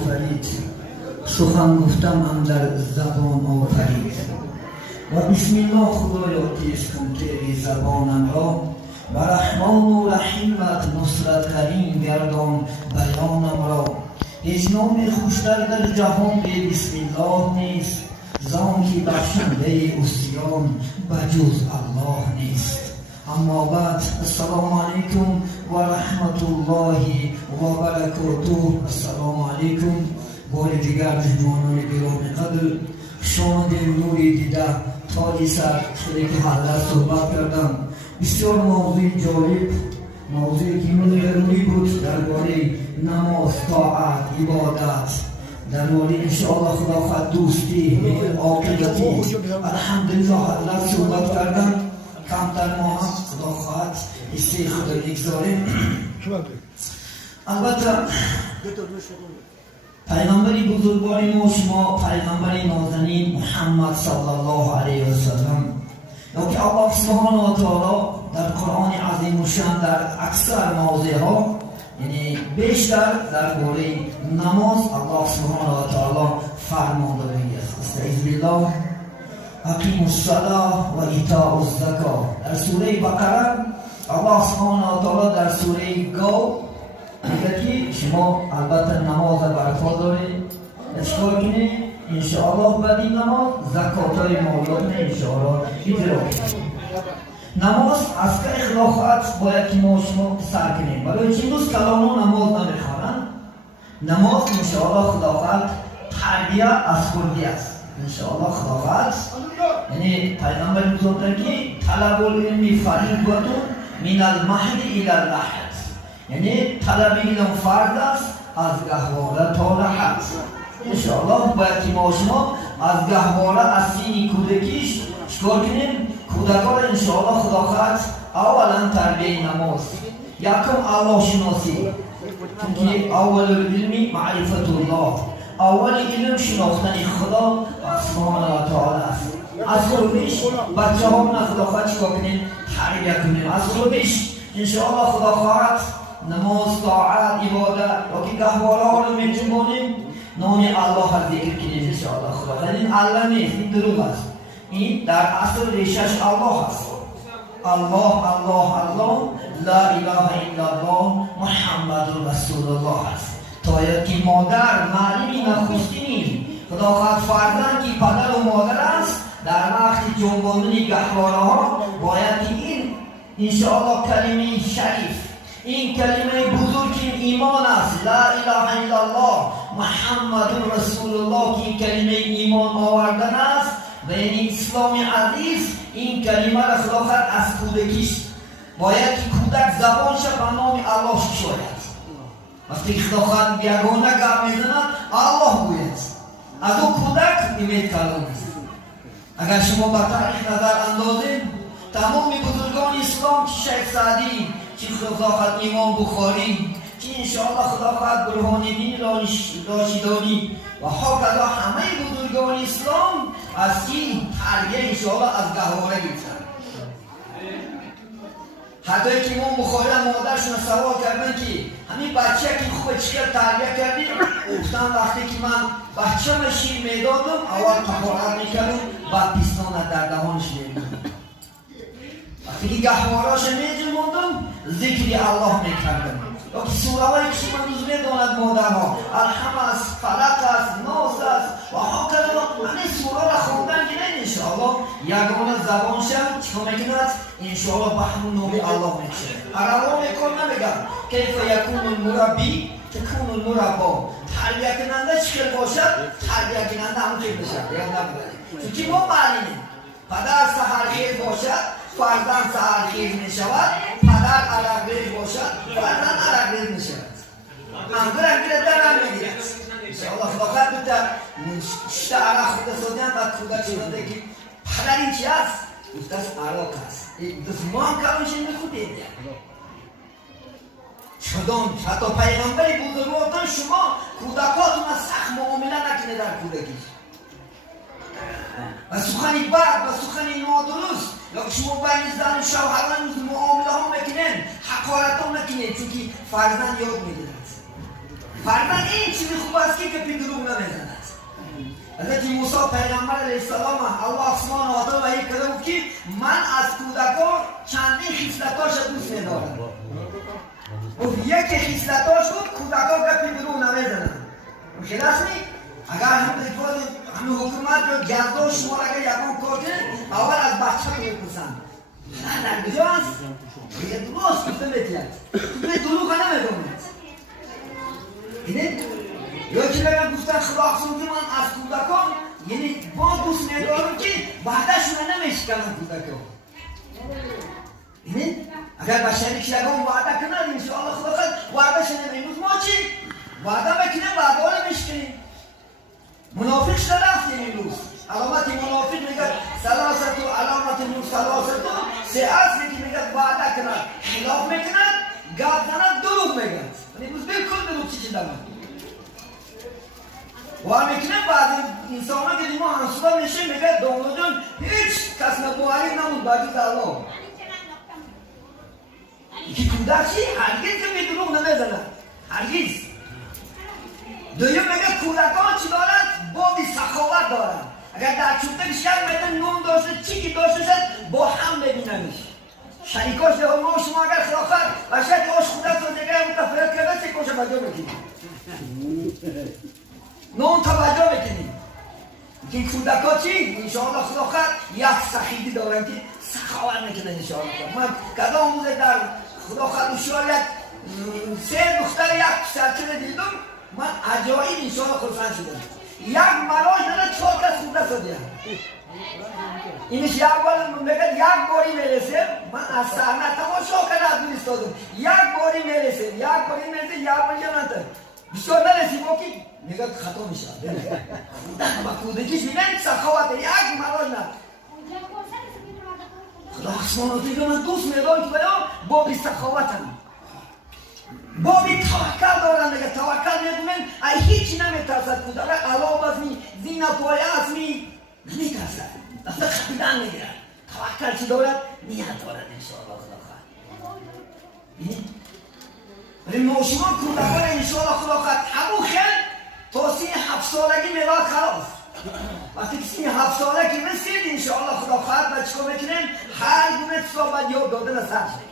آفرید، سخن گفتم اندر زبان آفرید. و بسم الله خدایا تیز کن تیری زبانم را، و رحمان و رحیمت نصرت کریم گردان بیانم را. هیچ نام خوشتر در جهان به بسم الله نیست، زانکه بخشنده عصیان بجز الله نیست. اما بعد، السلام علیکم و رحمت الله و برکاته. السلام علیکم. بار دیگر مهمانان گرامی قدر، شامد نوری دیده تاج سر شده که حضرت صحبت کردم. بسیار موضوع جالب، موضوعی که من ضروری بود درباره نماز، طاعت، عبادت، درباره انشاءالله خدا خواهد دوستی، عاقبتی. الحمدلله حضرت صحبت کردم. کمتر ما هم خدا خواهد استی خدا نگذاریم. البته پیغمبری بزرگوار ما شما پیغمبر نازنین محمد صلی الله علیه و سلم، که الله سبحانه و تعالی در قرآن عظیم و شان در اکثر موضع ها، یعنی بیشتر درباره نماز الله سبحانه و تعالی فرمان داده است. استعیذ بالله، اقیموا الصلاة و ایتاء الزکاة. در سوره بقره الله سبحانه و تعالی در سوره گاو میگه که شما البته نماز برپا دارید، چیکار کنید؟ انشاءالله بعد این نماز زکاتای مالات انشاءالله اجرا کنید. نماز از که خدا خواهد باید که ما شما سر کنیم. برای چی روز کلامو نماز نمیخوانند؟ نماز انشاءالله خدا خواهد تربیه از خردی است. انشاءالله خدا خواهد، یعنی پیغمبر بزرگتر که طلب العلم فریضة من المهد الی اللحد، یعنی طلب علم فرض است از گهواره تا لحد. انشاءالله باید که ما شما از گهواره از سین کودکیش چکار کنیم؟ کودکان را انشاءالله خدا خواهد اولا تربیه نماز، یکم الله شناسی، چونکه اول علم معرفت الله، اول علم شناختن خدا سبحانه و تعالی است. از خودش بچه ها من خدا خواهد چکار کنیم؟ تربیه کنیم. از خودش انشاءالله خدا خواهد نماز، طاعت، عبادت یا که گهواره ها رو میجنبانیم، نام الله را ذکر کنیم انشاءالله خدا. این الله نیست، این دروغ است. این در اصل ریشش الله است. الله الله الله، لا اله الا الله، محمد رسول الله است. تا که مادر معلمی نخستینی خدا خواهد فرزند که پدر و مادر است، در وقت جنباندن گهواره ها باید که این انشاءالله کلمه شریف، این کلمه بزرگ ایمان است، لا اله الا الله محمد رسول الله، که این کلمه ایمان آوردن است و این اسلام عزیز. این کلمه را خدا خواهد از کودکیش باید که کودک زبانش به نام الله شاید. وقتی که خدا خواهد یگانه گپ میزند الله گوید، از او کودک امید کلام است. اگر شما به تاریخ نظر اندازید، تمام بزرگان اسلام که شیخ سعدی، که خدا خواهد امام بخاری، که انشاءالله خدا خواهد برهان دین راشدانی و هاکذا همه بزرگان اسلام از این تربیه انشاءالله از گهواره گرفتند. حتی که امام بخاری مادرشون سوال کردن که همین بچه که خوب چیکار تربیه کردی؟ گفتن وقتی که من بچه‌م شیر میدادم اول طهارت میکردم بعد پیستان در دهانش میریختم. وقتی که گهواره‌اش میجنباندم ذکر الله میکردم. یا که سوره هایی که شما روز میداند مادرها، الحم است، فلق است، ناس است و هاکذا، همین سوره را خوندن که نه انشاءالله یگانه زبانش چیکار میکند؟ انشاءالله به همون نام الله میشه. عربا میکن نمیگن کیف یکون المربی تکون المربا، تربیه کننده چیکار باشد؟ تربیه کننده همون چیز باشد. یا نبودن چونکه ما معلومیم پدر سحرخیز باشد فرزند سحرخیز میشود، پدر عرقریز باشد فرزند عرقریز میشود. انگره در هم میگیرد. انشاءالله خدا خواهد بودن شته عرق خود سازیان بعد کودک شده که پدر این چی هست؟ گفته است عراق هست. گفته ما هم کلامش این میخودید. چدان حتی پیغمبری بزرگوارتان شما کودکاتون از سخت معامله نکنه در کودکیش و سخنی بد و سخنی نادرست، یا که شما بین زن و شوهران معامله ها میکنین، حقارت ها میکنین، چون که فرزند یاد میگیرد. فرزند این چیزی خوب است که پی دروغ نمیزند. حضرت موسی پیغمبر علیه السلام الله سبحانه و تعالی یک کلام که من از کودکان چندین خصلتاش دوست می‌دارم. و یکی خصلتاش بود کودکان که پی دروغ نمیزنند. مشکل است نی؟ اگر همین حکومت یا جزا شما اگر یکان کار کنه اول از بچه میپرسند. در کجا است؟ میگه درست گفته میتید. تو دروغ نمیگوید. اینه یا که بگم گفتن خدا افزوده من از کودکان یعنی با دوست میدارم که وعدهشون نمیشکنن کودکان. اینه اگر بشری که یکان وعده کنن انشاءالله خدا خود وعدهشون نمیموز ما چی؟ وعده بکنیم وعده ها نمیشکنیم. منافق شده رفتیم این روز. علامت منافق میگه سلاست و علامت سلاست و سه اصلی که میگه وعده کنن خلاف میکنن گفت کنن دروغ میگن. این روز بلکل دروغ چی دارن. و میکنه بعد انسان ها که ما انصوبه میشه میگه دانلو جان هیچ کس نبوهایی نمون باید الله. یکی کودک چی؟ هرگز که می دروغ نمیزنن. هرگز. دویم میگه کودکان چی دارند؟ بابی سخاوت دارند. اگر در چوبه شهر میدن نون داشته چی که داشته شد با هم ببیننش. شریکاش ده ما شما اگر خلافت و شاید آش خودت رو دیگه متفرد کرده چه کشه بجا بکنیم. نون توجه بکنیم. این کودکا چی؟ انشاءالله خلافت یک سخیدی دارن که سخاوت میکنه انشاءالله. من کدام بوده در خلافت وشیار یک سه دختر یک سرچه دیدم من عجایب انشاءالله خلافت شدم. یک مراج داره 4 کس خودت شده. اینش یک بار میگه یک باری میرسه من از صحنه تماشا کردم ایستادم یک باری میرسه یک باری نمیرسه بسیار نرسی باکی میگه خطا میشه با کودکیش میگن سخاوت یک مراج نه خدا آسمان رو من دوست میدارم که بیا با بی سخاوتم با بی توکل دارم میگه توکل میدونن ای هیچی نمیترسد کودک علاوه از می زین پایه از می نمیترسد اصلا خطیدن میگیرد توکل چی دارد؟ نیت دارد انشاءالله خدا خواهد ولی نوشمان کودکان انشاءالله خدا خواهد همون خیل تا سین 7 سالگی میلاد خلاص وقتی که سین 7 سالگی رسید انشاءالله خدا خواهد و چکا میکنیم هر گونه صحبت یاد دادن از سرش میکنیم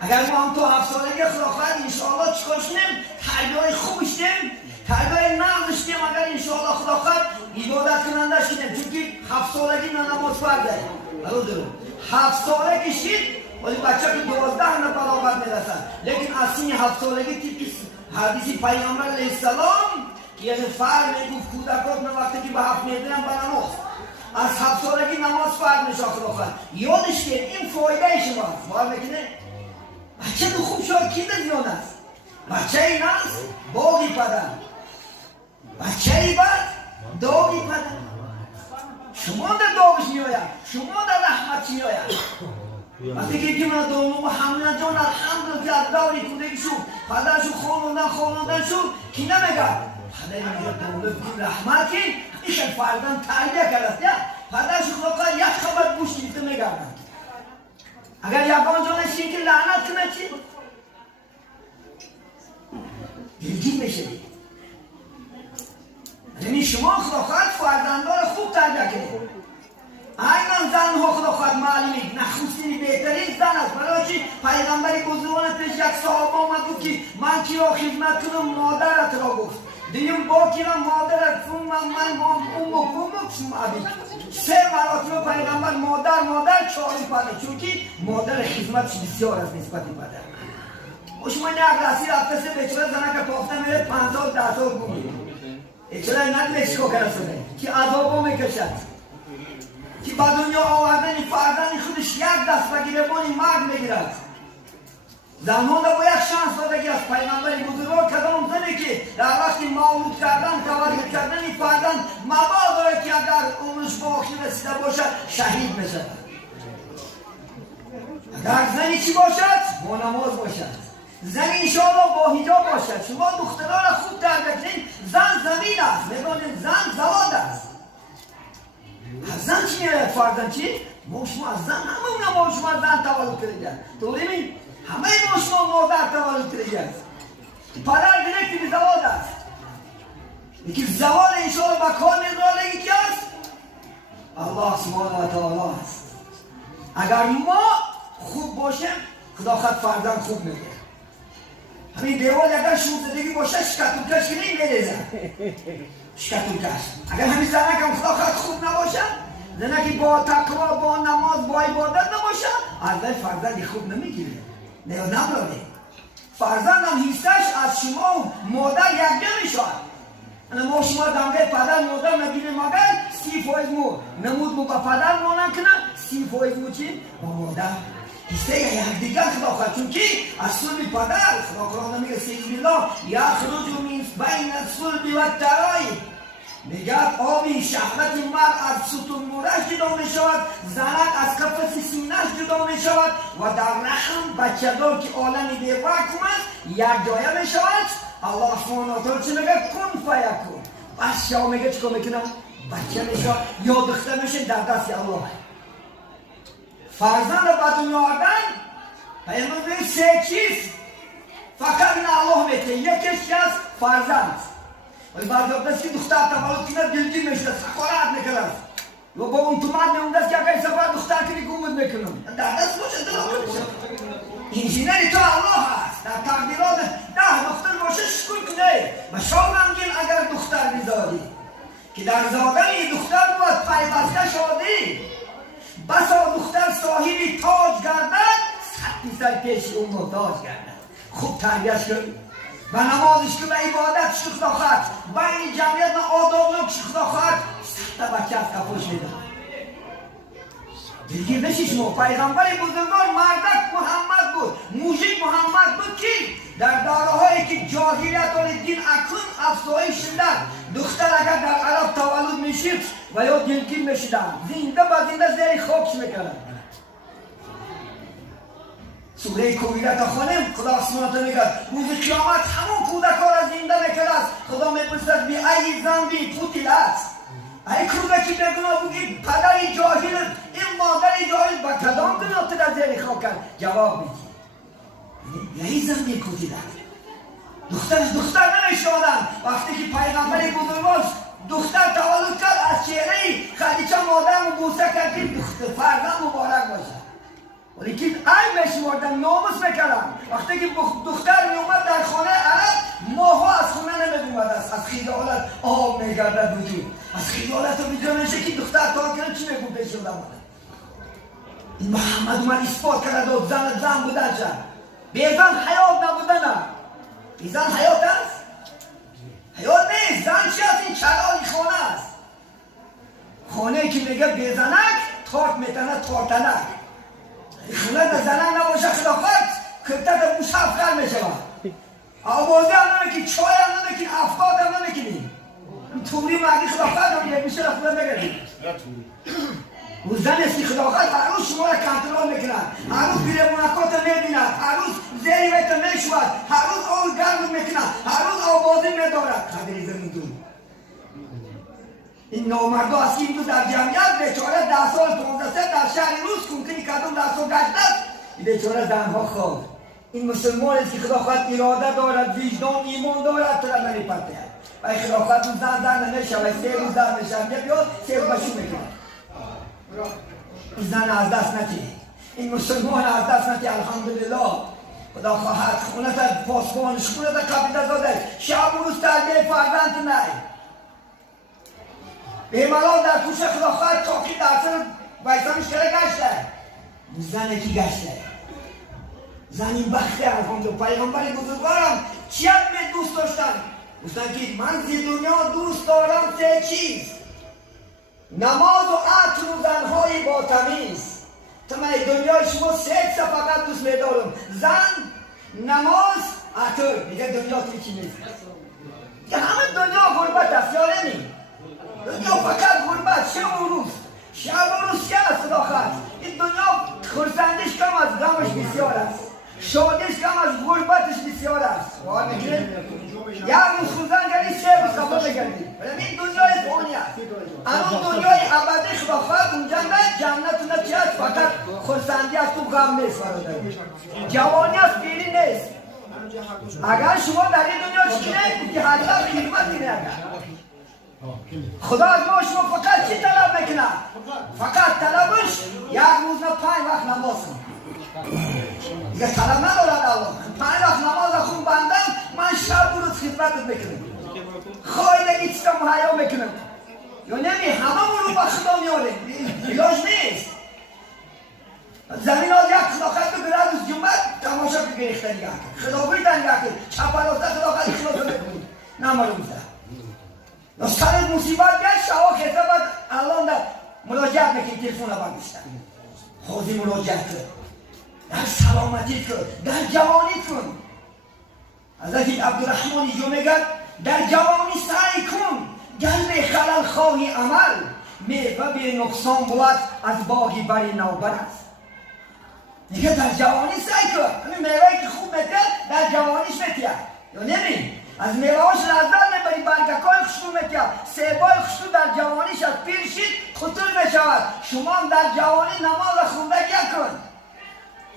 اگر ما هم تا 7 سالگی خدا خواهد انشاءالله چکا شنیم تربیه خوبش دیم تربیه نازش دیم اگر انشاءالله خدا خواهد عبادت کنندش کنیم چونکه 7 سالگی نماز فرض داریم 7 سالگی شید ولی بچه که 12 نبرابر میرسن لیکن از سین 7 سالگی طبق حدیث پیامبر علیه السلام که یعنی فرض میگفت کودکان وقتی که به 7 میدن به نماز از 7 سالگی نماز فرض میشه خدا خواهد یادش که این فایده شماست باید میکنه بچه دو خوب شد کی دزیان است بچه این است باقی پدر بچه ای بد داغی پدر شما در داغش میاید شما در رحمت میاید وقتی که من دانو محمد جان الحمدلله از دوری کودکی شد پدرشو خوانوندن شد کی نمیگه پدری میگه دانو که رحمت کن ایشان فردن تربیه کرده پدرشو خواهد یک خبر گوش گیفته میگردن اگر یکان جانش این که لعنت کنه چی؟ دلگیر میشه یعنی شما خواهد فرزندان خوب تربیه کنید اینا زن ها خدا خواهد معلومید نخستین بهترین زن است برای چی پیغمبری بزرگان پیش یک صحابه آمد گفت که من کی را خدمت کنم مادرت را گفت دیم با کی را مادرت ثم من ثم ابی 3 مراتب پیغمبر مادر 4 پدر چون که مادر خدمتش بسیار است نسبت پدر شما این اگرسی رفته سه بیچاره زنه که پافته میره 5 سال 10 سال بگیر بیچاره ندونه چیکار کرده که عذابو میکشد که با دنیا آوردن فرزند خودش یک دست بگیره بانی مرد میگیرد زمان با یک شانس دادگی از پیغمبر بزرگوار کدام زنی که در وقتی مولود کردن تولد کردن فرزند مبادا که اگر عمرش با آخر رسیده باشد شهید میشد اگر زنی چی باشد؟ با نماز باشد زن انشاءالله با حجاب باشد شما دختران خوب تربیت کنید زن زمین است میگن زن زواد است از زن چی میاد فرزند چی؟ ما شما از زن همه ما شما از زن تولد کردید طوری می؟ همه ما شما مادر تولد کردید پدر دیگه زوال است. یکی زوال انشاءالله با کار میداره یکی است الله سبحانه و تعالی است. اگر ما خوب باشیم خدا خود فرزند خوب میده. همین دیوال اگر شوزدگی باشه شکتونکش که نمیریزن شکتونکش. اگر همین زنک هم خدا خود خوب نباشه، زنکی با تقوا با نماز با عبادت نباشه، از فرزندی خوب نمیگیره نمیداره. فرزند هم حیثش از شما مادر یک جا میشود. ما شما دمگه پدر مادر نگیریم مگر 30% مو نمود مو با پدر مانن کنن 30% مو چی؟ با مادر حصه یک دیگر خدا خواهد. چون که از صلب پدر خدا قرآن میگه سیز بالله یخرج من بین الصلب و الترائب، میگه آبی شهوت مرد از ستون مورش جدا می شود، زنک از قفس سینه‌اش جدا می شود و در رحم بچه‌دار که عالمی بی وقت است یک جایه می شود. الله سبحانه و تعالی چی میگه؟ کن فیکون. بس شما میگه چیکار میکنه؟ بچه میشه یا دختر میشه در دست الله. فرزند رو به دنیا آوردن پیامبر میگه سه چیز فقط این الله میتونه. یکیش از فرزند. ولی بعضی وقت است که دختر تولد کنه دلگیر میشه، سکارت میکنه و با اون تومت میمونده است که اگر سفر دختر کنی گمود میکنم در دست باشه دلگیر میشه. انجینری تو الله هست. در تقدیرات 10 دختر باشه شکر کنه و شاورم گین اگر دختر بیزادی که در زادن دختر بود پیوسته شادی. بسا دختر صاحبی تاج گردد 100% پیش اون محتاج گردد. خوب تربیتش کن و نمازش کن و عبادتش خدا خواهد بین جمعیت و آداب نکش خدا خواهد 100 بچه از کفاش میدن. دلگیر نشی شما. پیغمبر بزرگوار مردک محمد بود، موجود محمد بود که در دارهایی که جاهلیت و دین اکنون افزایش شدن دختر اگر در عرب تولد میشید و یا دلگیر میشدن زنده با زنده زیر خاکش میکردن. سوره کویرت خانم خدا سبحانه میگه روز قیامت همون کودکان را زنده میکرد. خدا میپرسد بی ای ذنبی قتلت، ای کودکی بگناه بودی پدری جاهل این مادری جاهل با کدام گناه تو در زیر خاک کرد؟ جواب میدی یهی ذنبی قتلت. دختر نمیشدن. وقتی که پیغمبر بزرگوار دختر تولد کرد از چهره خدیجه مادرم بوسه کرد که فرزند مبارک باشه. ولیکن ای میشمردن ناموس میکردن. وقتی که دختر میومد در خانه عرب ماها از خونه نمیدومد است. از خیالت آب میگردد وجود. از خیالت رو بیجا میشه که دختر تا کنه چی میگو پیش شده ماده. این محمد اومد اثبات کرد و زن بودن شد. به زن حیات نبودن هم. این زن حیات است؟ حیات نیست. زن چی است؟ این چراغی خانه است. خانه که میگه بزنک تارت میتنه تارتنک. خونه در زنک نباشه خلافت کبتت موش افغر میشود. آوازه هم نمیکنی، چای هم نمیکنی، افغاد هم نمیکنی. توری مگی خلافت هم یک میشه رفته بگردی. او زن است که خلافت هر روز شما را کنترل میکنن. هر روز بیره منکات میبینن. هر روز زیری بیت میشود. هر روز آول گرم میکنن. هر روز آوازه میدارد. قدری زمین این نامردا است که این دو در جمعیت بیچاره 10 سال 15 سال در شهر روز کنکنی کدوم 10 سال گشت است. این بیچاره زنها خواب. این مسلمان است که خدا خواهد اراده دارد، وجدان ایمان دارد، تو را نمیپرده. و خدا خواهد اون زن نمیشه و 3 روز زن میشه بیاد 3 روز بشو میکنه. این زن از دست نتی. این مسلمان از دست نتی. الحمدلله خدا خواهد خونت پاسبانش خونت قبیله زاده شب و روز تربیه فرزند نه. بیمالان در توش خدا خواهد چاکی درسن ویسامش کرده گشته. زنه کی گشته. زن این بخته الحمدلله. پیغمبر بزرگوارم چی می دوست داشتن؟ گفتن که من زی دنیا دوست دارم 3 چیز: نماز و عطر و زنهای با تمیز. تمام دنیای شما 3 فقط دوست میدارم: زن، نماز، عطر. میگه دنیا چی نیست. که همه دنیا غربت است یا نمی؟ دنیا فقط غربت. شب و روز که است خدا خواهد. این دنیا خرسندش کم از غمش بسیار است، شادیش کم از غربتش بسیار است. یک روز خرسندگری 3 روز خفا بگردی. این دنیای فانی است. اما دنیای ابدی خدا خواهد اونجا نه جنت نه چی است، فقط خرسندی است و غم نیست. جوانی است پیری نیست. اگر شما در این دنیا چی نگید که حتی خدمت نگید خدا از ما شما فقط چی طلب میکنه؟ فقط طلبش یک روز 5 وقت نماز کن. دیگه طلب ندارد الله 5 وقت نماز خون بندم من شب و روز خدمتت میکنم خواهی نگی چیزا مهیا میکنم یا نمی همه رو با خدا میاره علاج نیست زمین ها یک خداخت بگره از جمعت تماشا که گریخته نگه خدا بایدن نگه که چپلاسته خداخت خلاصه بکنید نمارو یا سرت مصیبت گشت شما که باید الان در مراجعت میکنی تلفون رو بندشتن خوزی مراجعت کن در سلامتی کن در جوانی کن حضرت عبدالرحمن جو میگن در جوانی سعی کن گل خلل خواهی عمل میوه به نقصان بود از باغی بری نوبر است میگه در جوانی سعی کن همین میوهی که خوب میتر در جوانیش میتر یا نمی از میوهاش لذت میبری برگکای خوشبو میتر سیبای خوشبو در جوانیش از پیر شید خطور میشود شما هم در جوانی نماز خوندگی کن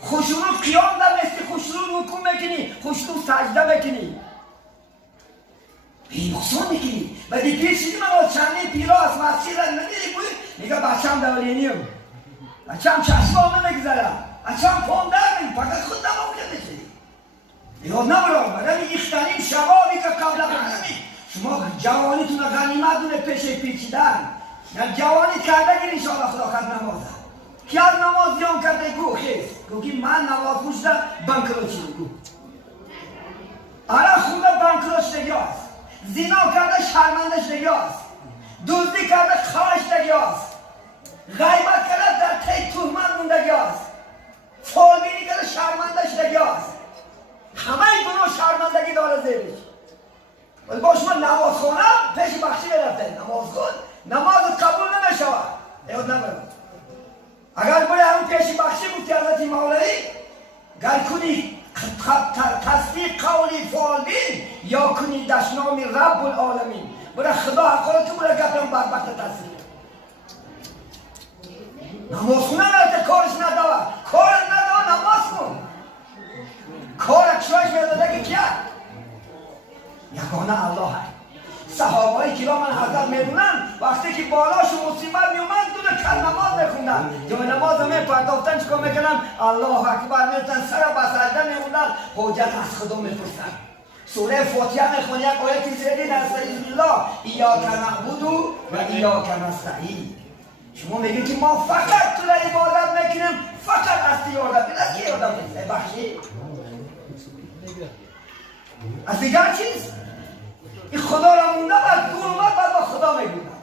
خوشرو قیام در مثل خوشرو رکوع میکنی خوشرو سجده میکنی بی نقصان میکنی و دی پیر شدی من چندین پیرا از مسجد را ندیدی بود میگه بچم دولینیم بچم چشمام نمیگذارم بچم پام در میگه فقط خود نمام کرده شدی یاد نبرام برای ایختنیم شبابی که قبل غنیمی شما جوانیتون غنیمت دونه پیش پیچیدن یا جوانی کرده گیر انشاءالله خدا خد نمازه کی از نماز زیان کرده گو خیز گو که من نماز خوشده بنکرو چیده گو عرق خونده بنکرو شدگی هست زنا کرده شرمنده شدگی هست دزدی کرده خواهش شدگی هست غیبت کرده در تی تهمت موندگی هست فالبینی کرده شرمنده شدگی هست همه این گناه شرمندگی داره زیرش ولی باش من نماز خونم پیش بخشی برفته نماز خون نماز قبول نمیشود یاد نبرد اگر باید همون پیش بخشی بود که حضرت مولوی گر کنی تصدیق قولی فالبین یا کنی دشنامی رب العالمین برای خدا حقا تو برای گفتم بربخت تصدیق نماز خونم نمیده کارش نداره کارش نداره نماز خون کار اکشایش میداده که کیا یکانه الله هست صحابه کرام حضرت میدونن وقتی که بالاش مصیبت میومد دونه کل نماز میخوندن جمعه نماز میپرداختن چکار میکنن الله اکبر میتونن سر بسجده میموندن حجت از خدا میپرسن سوره فاتحه میخونی یک آیتی زیدی نستعیذ بالله ایاک نعبد و ایاک نستعین شما میگید که ما فقط تو را عبادت میکنیم فقط از عبادت از کی عبادت میکنیم بخشی از دیگر چیز این خدا را مونده بعد دور اومد بعد با خدا میگوید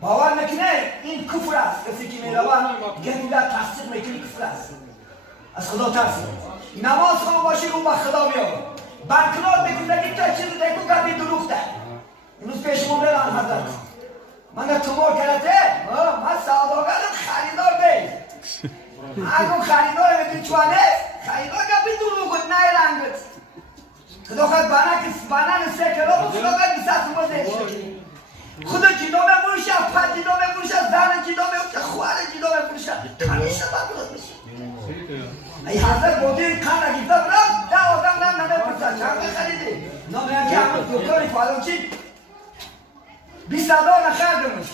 باور نکنه این کفر است کسی که میروه گریده تصدیق میکنه کفر است از خدا ترسید نماز خون باشی اون با خدا بیاد بنکنات میکنه که تا چیز دیگه گردی دروغ ده امروز پیش ما برم حضرت من تومور کرده من سوداگرم خریدار دید اگه خریدار میکنی چوانه خریدار گردی دروغ نه رنگت خدا خواهد بانه سه کلو خدا خواهد بیست موزه خدا جدا ببروشه پت جدا ببروشه زن جدا ببروشه خوار جدا ببروشه همیشه ببروز میشه ای حضرت بودی این کن نگیفته برم ده آدم نمه پرسه چند خریدی نامه که همه دکتری فعلا چی 20,000 نخردمش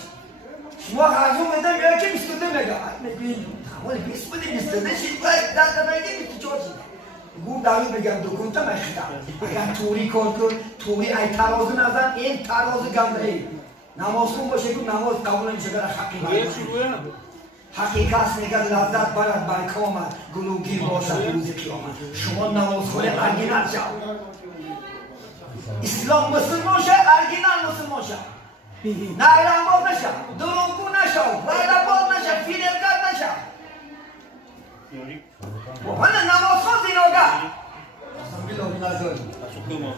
شما غرزون میده میگه که 22 میگه میگوین همون 20 بودی 22 شید باید دست بگی 24 شید گو داوی بگم دو کنتا مخدم اگر توری کار کن توری ای ترازو نزن این ترازو گنده ای نماز کن باشه که نماز قبول نمیشه برای حقیقت میگه لذت برد بر کامت گلوگیر باشد روز قیامت شما نماز خوره ارگینال شد اسلام مسلمان شد ارگینال مسلمان شد نه ایرانباز نشد دروغگو نشد وعده‌باز نشد فریبگر نشد من نماز خون زیناگر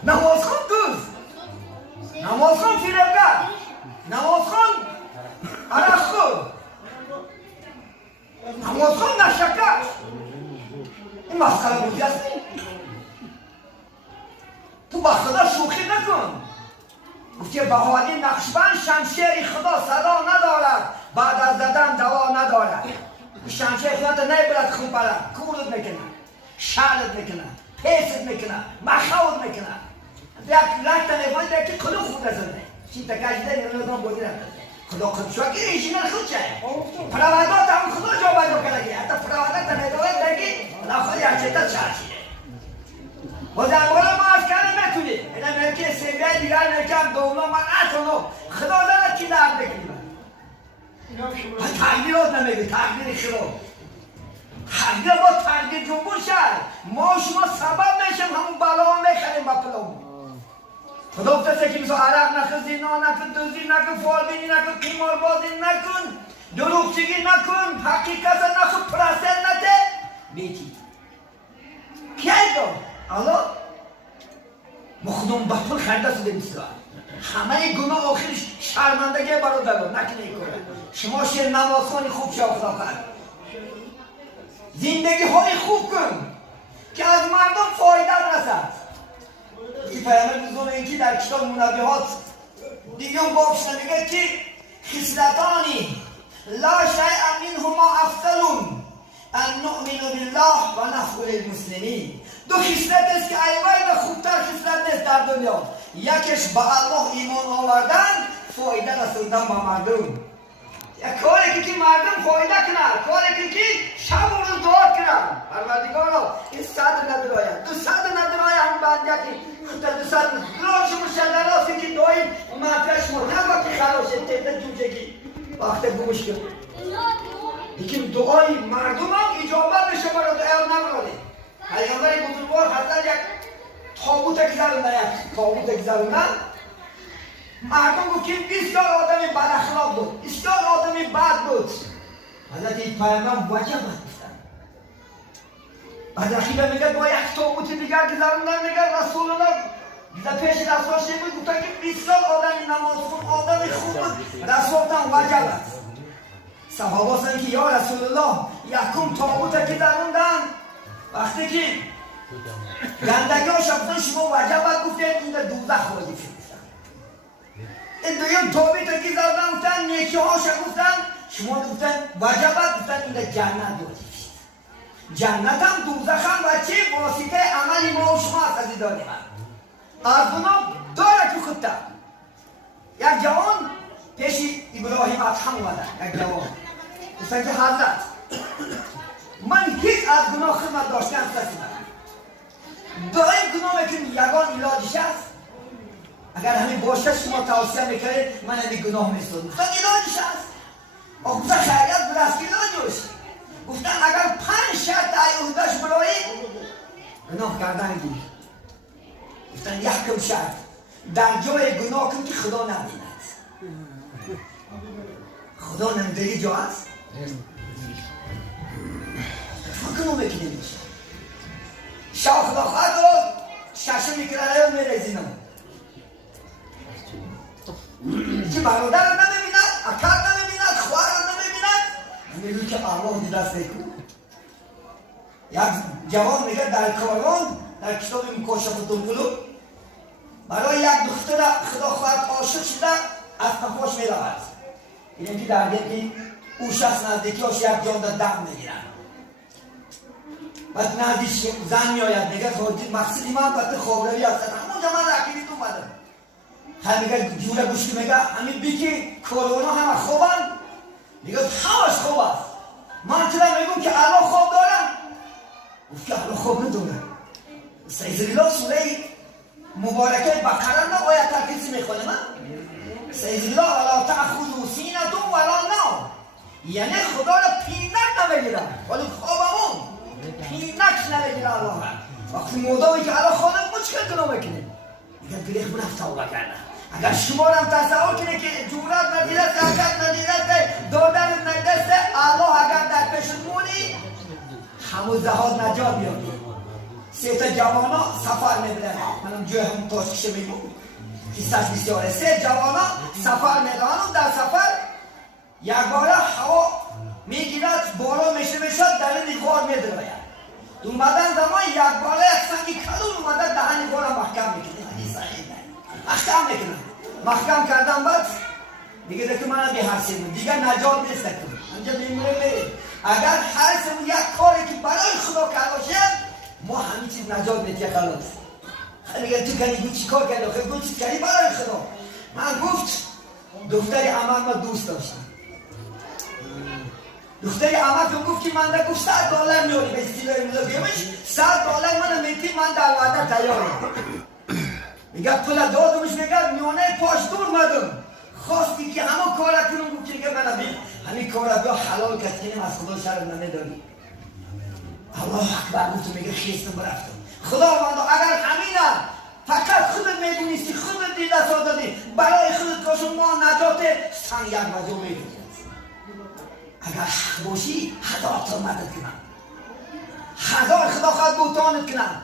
نماز خون دوز نماز خون فریبگر نماز خون عرق خور نماز خون نشکر این مسخره بودی هستی تو با خدا شوخی نکن گفتی بهادی نقشبند شمشیر خدا صدا ندارد بعد از زدن دوا ندارد شمشیر خدا نمیبرد خوب برد کورت میکنن شعرت میکنن حسد میکنه مخاوت میکنه یک رفت تلفن در که کلو خود رسنده چی تکاشیده یا نمیدونم بودی رفته خدا خود شو که ایشینا خود چه پروادات هم خدا جا باید کرده حتی پروادات نمیدونم درگی نخواهی هرچه تا چرشیده و در مورد ما از کنه نتونی اینا ملکه سیبیه دیگر ملکه دومنا من اتونو خدا دارد چی درد بکنیم تقدیرات نمیگه تقدیر خدا تقدیر با تقدیر جنبور شد ما شما سبب میشم همون بلا میخریم با پلوم خدا افتسته که مثلا عرق نکن زنا نکن دوزی نکن فالبینی نکن قیمار بازی نکن دروغچگی نکن حقیقت نکن پرستر نده بیتی کی دار حالا مخدوم بطل خرده سده بسیار همه گناه آخرش شرمندگی برادران نکنه کنه شما شیر نمازخانی خوب شو خدا کرد زندگی های خوب کن که از مردم فایده رسد این پیامبر بزرگ اینکه در کتاب منبهات دیگه اون بابش نمیگه که خصلتانی لا شیء منهما افضل ان نؤمن بالله و نفعل المسلمین دو خصلت است که ایوان خوبتر خصلت نیست در دنیا یکیش به الله ایمان آوردن فایده رسوندن به مردم یک کاری که مردم فایده کنن کاری که شب و روز دعا کنن پروردگارا این صد ندراید دو صد ندراید هم بنده که خود دو صد دراش مشلراسی که دعای منفعش مرتب وقتی خلاصه تیده جوجگی وقتی گوش کن یکی دعای مردم هم اجابت بشه برای دعای نمراده پیغمبر بزرگوار حضرت یک تابوت گذروندن یک تابوت گذروندن مردم گفت که بسیار آدمی بد اخلاق بود بسیار آدمی بد بود حضرت پیغمبر وجه گفتن بعد رخیبه میگه با یک تابوت دیگر گذروندن میگه رسول الله در پیش رسول شیخ گفتن که بسیار آدمی نمازخون آدمی خوب بود رسولتان وجه است صحابه هستن که یا رسول الله یکم تابوت گذروندن وقتی که گندگی ها شفتن شما وجبت گفتن این در دوزخ خواهدی فرستن این دویم تابوت که گذروندن گفتن نیکی ها گفتن شما گفتن وجبت گفتن این در جنت دوزی فرستن جنت هم دوزخ هم و چه واسطه عملی ما و شما هست عزیزانی من از گناه داره که خودتا یک جوان پیش ابراهیم ادهم اومدن یک جوان گفتن که حضرت من هیچ از گناه خدمت داشتن نسیدم دائم گناه میکنم یگان علاجش است اگر همین باشه شما توصیه میکنید من همین گناه میستم گفتن علاجش است گفتن خیلیت برست علاجش گفتن اگر 5 شرط ایهودش برایی گناه کردن گیر گفتن یکم شرط در جای گناه کن که خدا نبیند خدا نمیداری جا است فکرو میکنه میشه شاه خدا خواهد رو ششه میکنه رو میرزینم که برادر رو نمیبیند اکر نمیبیند خواه رو نمیبیند میگوی که الله دیده است کن یک جوان میگه در کاروان در کتاب مکاشفه القلوب برای یک دختر خدا خواهد عاشق شده از پخواش میرود این که در دیگه او شخص نزدیکی هاش یک جان در دم میگیرن بعد نزدیک زن میآید میگه مقصدی من بعد خوابروی هستن همونجا من رکیبی تو اومدم هم میگه جوره گوشتی میگه همین بی که کرونا همه خوبن میگه همش خوب است من چرا میگم که الان خواب دارم گفت که الان خواب ندارم سیزلیلا سوره مبارکه بقره نه آیت کسی میخونه من سیزلیلا ولا تأخذوا سینة ولا نوم یعنی خدا را پینک نمیگیره ولی خوابمون پینک نمیگیره الله وقتی مدامی که الان خانم مشکل گناه میکنه میگن گریخ من توبه کردم اگر شما هم تصور کنه که جورت ندیده زکات ندیده دادن ندسته الله اگر در پیش مونی همون زهاد نجات بیادی سه تا جوانا سفر میبرن منم جای همون تاشکشه میگم قصهش بسیاره سه جوانا سفر میدن در سفر یک باره هوا میگیرد بالا میشه در این غار میدراید اومدن زمان یک باره یک سنگی کلون اومده دهن غار محکم میکنه محکم میکنه محکم کردن بعد دیگه که من بی‌حسیم دیگه نجات نیست کنم انجا میمونه اگر هر یک کاری که برای خدا کرده باشه ما همین چیز نجات میده خلاص. میگه تو کنی گو چی کار کردی؟ خیلی گو چیز کردی برای خدا. من گفت دختری عمل ما دوست داشتم. دختری عمل تو گفت که من در گفت $100 میاری به استیلای میده بیمش $100 من میتی من در وعده تیارم. میگه پول دادمش میگه میونه پاش دور مدم خواستی که همه کار کنم گفت که من بیم همین کار بیا حلال کردیم از خدا شرم نمیداری. الله اکبر تو میگه خیستم برفتم. خداوند اگر همینه فقط خودت میدونیستی خودت دیده سادادی برای خودت کاشون ما نجات سن یک وجه میدونی. اگر حق باشی 1000 تا مدد کنم 1000 خدا خواهد بوتانت کنم.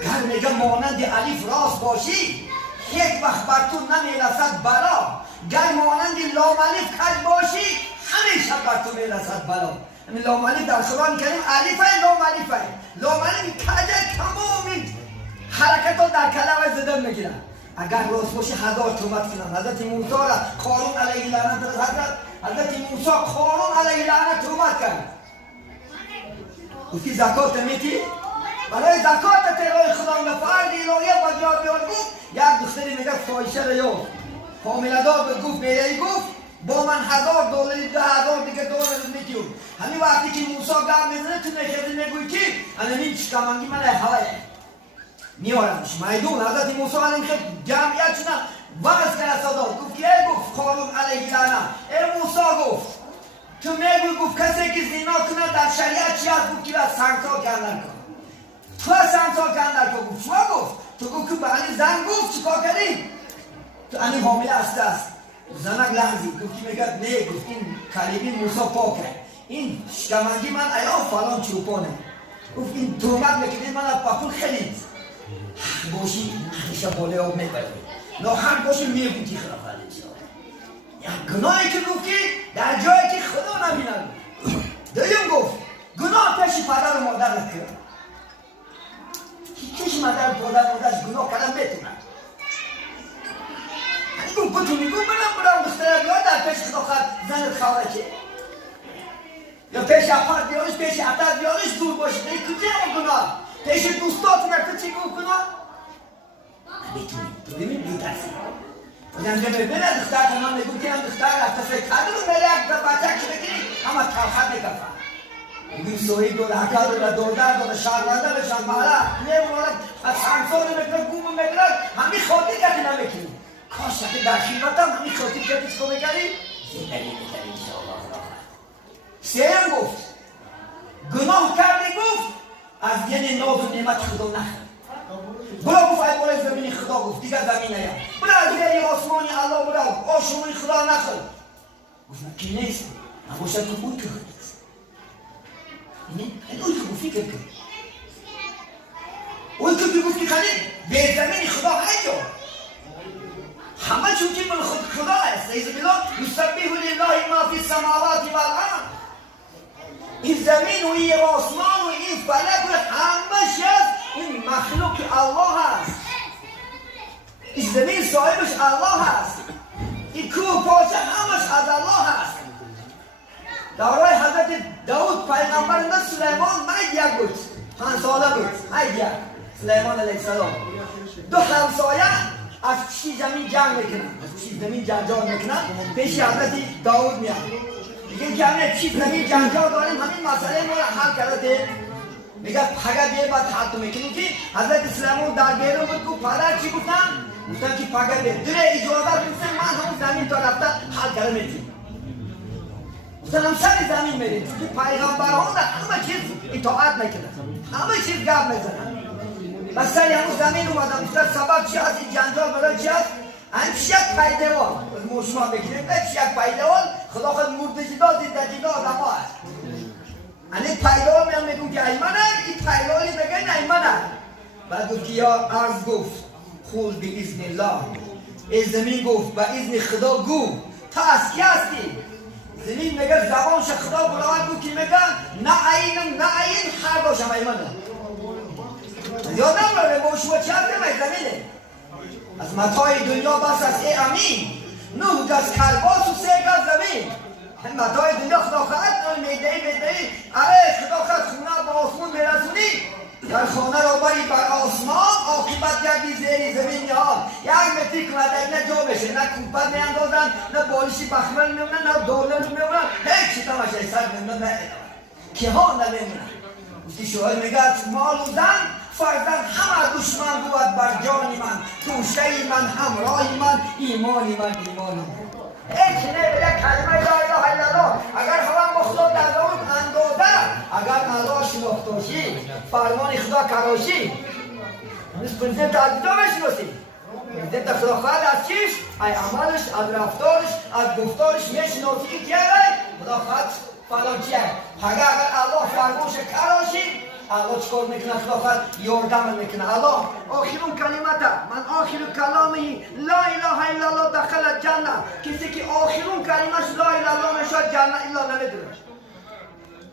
اگر میگه مانند الف راست باشی یک وقت بر تو نمیرسد بلا. گر مانند لام الف کج باشی همیشه بر تو میرسد بلا. لام الف در قرآن کریم الفه لام الفه لام الف کج تمامی حرکت در کلمه زدن میگیرن. اگر راست باشی 1000 تومت کنم. حضرت موسی را قارون علیه لعنت حضرت موسی قارون علیه لعنت تومت کرد. گفتی زکات میتی؟ برای زکات ترای خدا فرد الهیه با جا بیان گفت یک دختری میگه فاحشه را یافت حامله دار به گفت میره گفت با من $1000 $10,000 دیگه دلار میتیون. همین وقتی که موسی گام میزنه تو نشدی میگوی که همین چکمانگی من هوای میارمش میدون. حضرت موسی علیه که جمعیت شدن وقت کرد صدا گفت که ای گفت قارون علیه لعنت ای موسی گفت تو میگوی گفت کسی که زنا کنه در شریعت چی هست گفت که باید سنگسار کردن کن. تو سنگسار کردن کن گفت چوا گفت تو گفت که به این زن گفت چیکار کردی؟ تو این حامله است زنک لحظی گفت که میگه نه گفت این کلیمی موسی پاکه این شکمنگی من ایام فلان چوپانه گفت این تومت میکنید من از پاپول خیلید باشی همیشه باله آب میبرید ناحق باشی میبودی خراب خلید یک گناهی که گفتی در جایی که خدا نبینن. دویم گفت گناه پیش پدر و مادر نکرد. هیچ مادر مادرش گناه کردن بتونن. هنی گفت بتونی گفت برم دختره بیاد در پیش خدا خواهد زنت خواه که یا پیش اپار بیارش پیش اتر بیارش دور باشید ای کجه هم گناه پیش دوستات نکن چی گفت گناه نمیتونی تو ببین بیترسی بودم ببینه دختر که من میگم که هم دختر رفته فکر کرده رو میره یک بچه که بگیری همه تلخت میکفن میگیم سوهی دو لحکر رو دودر دو شهرونده بشن مالا نمونم از سنگسار میکنه گوم میکنه همی خاطی کردی نمیکنی کاش که در خیمتم همی خاطی کردی چکو میکنی زندگی میکنی انشاءالله. سیم گفت گناه کردی گفت از دین ناز و نعمت خدا نخر برا گفت ای بالای زمینی خدا گفت دیگر زمین نیم برا دیگر یه آسمانی الله برا آشمانی خدا نخر گفت من کی نیست من باشد که بود که خود است این اوی که گفتی که اوی که گفتی خدید به زمینی خدا هیجا همه چون که من خود خدا است ایزا بلا یسبیح لله ما فی السماوات والارض این زمین و این آسمان و این فلک و همه شد این مخلوق الله هست. این زمین صاحبش الله هست. این کوه پاچه همش از الله هست. دورای حضرت داود پیغمبر نه سلیمان یک بود 5 ساله بود یک سلیمان علیه السلام دو همسایه از چی زمین جنگ میکنن از چی زمین جنجال میکنن پیش حضرت داود میاد میگه که همین چی زمین جنجال داریم همین مسئله ما را حل کرده میگه پگه بیه بعد حل تو میکنیم که حضرت سلیمان در بیرون بود که پدر چی گفتن که پگه بیه دره اجازه بودن من همون زمین تا رفته حل کرده میتونیم گفتن هم سر زمین میریم چون پیغمبران در همه چیز اطاعت میکنن همه چیز گپ میزنن بس سری همون زمین اومدن گفتن سبب چی هست این جنجال برای چی هست این پیش یک پیدوال موشما بگیریم پیش یک پیدوال خدا خود مردشی داد زندگی داد اما هست این پیدوال میان میگون که ایمنه این پیدوالی بگن ایمنه بعد گفت که یا عرض گفت خود به اذن الله ای زمین گفت به اذن خدا گو تا از کی هستی زمین میگه زبانش خدا بلاوت بود که میگن نه عینم نه عین هر باشم ایمنه یادم رو به شما چند نمید زمینه از متاع دنیا بس از ای امین 9 گز کلباس و 3 گز زمین متاع دنیا خدا خواهد میدهی اره خدا خواهد خونه با آسمون میرسونی در خانه را بری بر آسمان عاقبت گردی زیر زمین نهاد. یک متری کند نه جا بشه، نه کوپت میاندازن، نه بالشی بخمل میمونن، نه دولت میمونن، هیچی تماشای سر میمونن، نه که ها نمیمونن. گفتی شوهر میگه مال و زن فرزند همه دشمن بود بر جان من، توشه من، همراه من، ایمانی من، ایمان من. هیچ نمیده کلمه لا اله الا الله. اگر هوا مخلوق در اون اندازه، اگر الله شناختاشی فرمان خدا کراشی نیست پرزنت از دو بشناسی. پرزنت خدا خواهد از چیش؟ از عملش، از رفتارش، از گفتارش میشناسی که چیه خدا خواهد فلان چیه. اگر الله فرمانش کراشی الله چکار میکنه؟ خدا خواهد یاردم میکنه. الله آخرون کلمته من آخر کلامی لا اله الا الله دخل جنه. کسی که آخرون کلمش لا اله الا الله میشود جنه الا نمیدونه.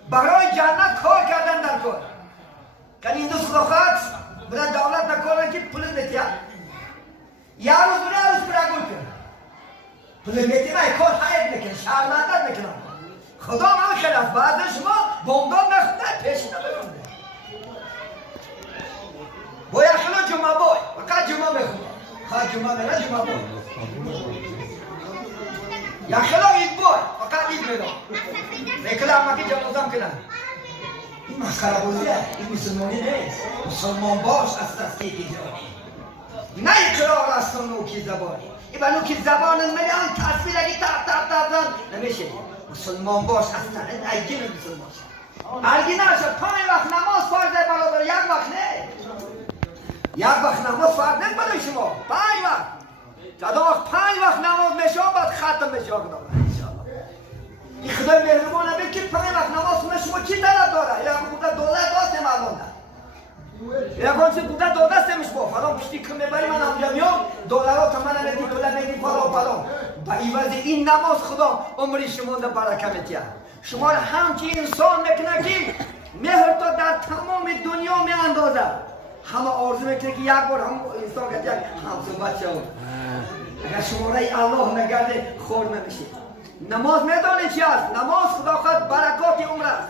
برای جنت کار کردن در کار. که این دوست خدا خواهد برای دولت نکارن که پول میتید. یه روز و نه روز پرگول کن. پول میتید من کار حید میکنه، شرمندت میکنه. خدا من خلاف بعد شما بومدان نخونه پیش نبرونده. باید خلا جمعه بای فقط جمعه بخونه. خواهد جمعه میره جمعه بای. یا خلا اید بای فقط اید میره. میکله همه که جمعوزم کنن. این مسخره بازیه. این مسلمانی نیست. مسلمان باش از تسکیه که جانی. نه اقرار است و نوکی زبانی. این با نوکی زبان میره آن تصویر اگه تب نمیشه. مسلمان باش از تنت ایگین مسلمان شد. ارگی نشد 5 وقت نماز فرضه برابر یک وقت نه. یک وقت نماز فرض نه برای شما 5 وقت. تا وقت 5 وقت نماز میشه بعد ختم میشه خدا انشاءالله. این خدای مهربانه بگه که 5 وقت نماز خونه شما چی طلب داره؟ یا بوده دولت داست مردم یا کنچه بوده داده سمش با فلان پشتی کم میبری من همجا میام دولارا که من نمیدی پوله میدی فلان با ایوز این نماز خدا عمری شما در برکه میتید. شما را همچی انسان میکنه که مهر تا در تمام دنیا میاندازه. همه آرزو میکنه که یک بار هم انسان که یک همسو بچه هم اگر شما رای الله نگرده خور نمیشید. نماز میدانید چی است؟ نماز خدا خواهد برکات عمر است.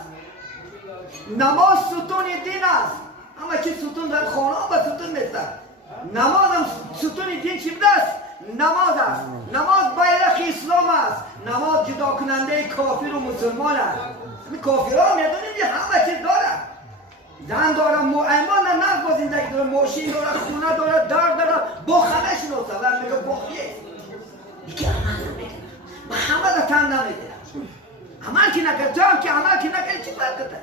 نماز ستون دین است. اما که ستون در خانه با ستون میستد. نماز هم ستون دین چی است؟ نماز است. نماز بیرق اسلام است. نماز جدا کننده کافر و مسلمان است. کافرها میدونید همه چیز داره. زن داره، ایمان نه با زندگی داره، ماشین داره، خونه داره، در داره، با خمه شناسه و میگه بخیه. یکی عمل نمیکنه. من همه را تن نمیدونم. عمل که نکرد، تو هم که عمل که نکرد چی فرق کرده؟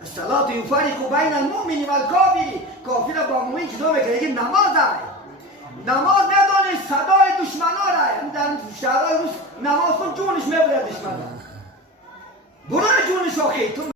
الصلاة یفرق بین المؤمن و الکافر. کافر با مؤمن جدا میکنه. نماز است. نماز ندانه صدای دشمنا را. در شهرهای روز نماز کن جونش میبره دشمنا. برای جونش آخی.